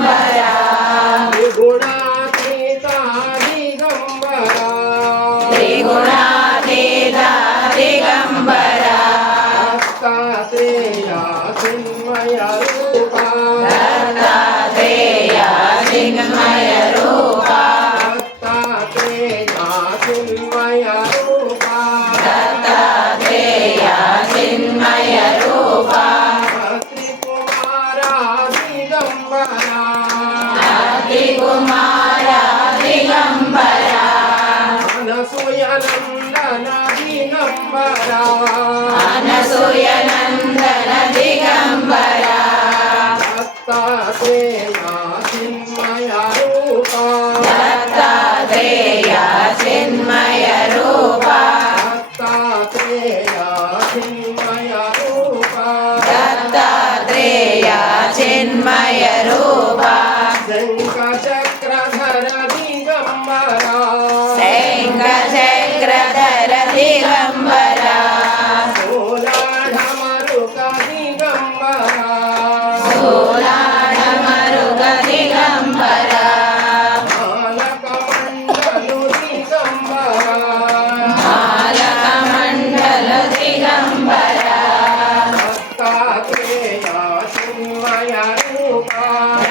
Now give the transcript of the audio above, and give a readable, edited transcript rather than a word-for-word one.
Digambara त्रिगुणातीता Digambara त्रिगुणातीता Digambara Dattatreya Chinmay Rupa Dattatreya Chinmay Rupa Dattatreya Chinmay Rupa Dattatreya Chinmay Rupa त्रिकुमारा Digambara त्रिकुमारा Digambara अनसूयनंदन Digambara अनसूयनंदन Digambara Dattatreya